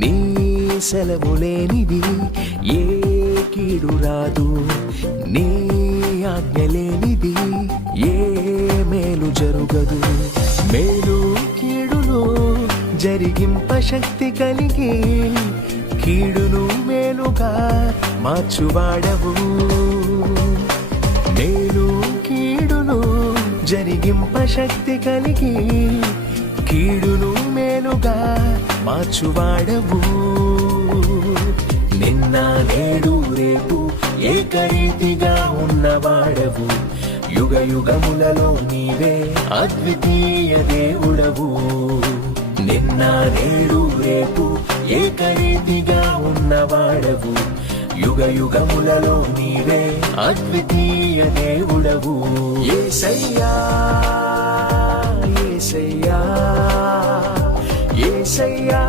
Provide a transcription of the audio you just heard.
నీ సెలవులేనిది ఏ కీడు రాదు, నీ ఆజ్ఞ లేనిది ఏ మేలు జరుగదు. మేలు కీడును జరిగింప శక్తి కలిగి కీడును మేలుగా మార్చువాడవు. మేలు కీడును జరిగింప శక్తి కలిగి కీడును మేలుగా మార్చువాడవు. నిన్న నేడు రేపు ఏకరీతిగా ఉన్నవాడవు. యుగ యుగములలో నీవే అద్వితీయ దేవుడవు. నిన్న నేడు రేపు ఏకరీతిగా ఉన్నవాడవు. యుగ యుగములలో నీవే అద్వితీయ దేవుడవు. యేసయ్యా యేసయ్యా యేసయ్యా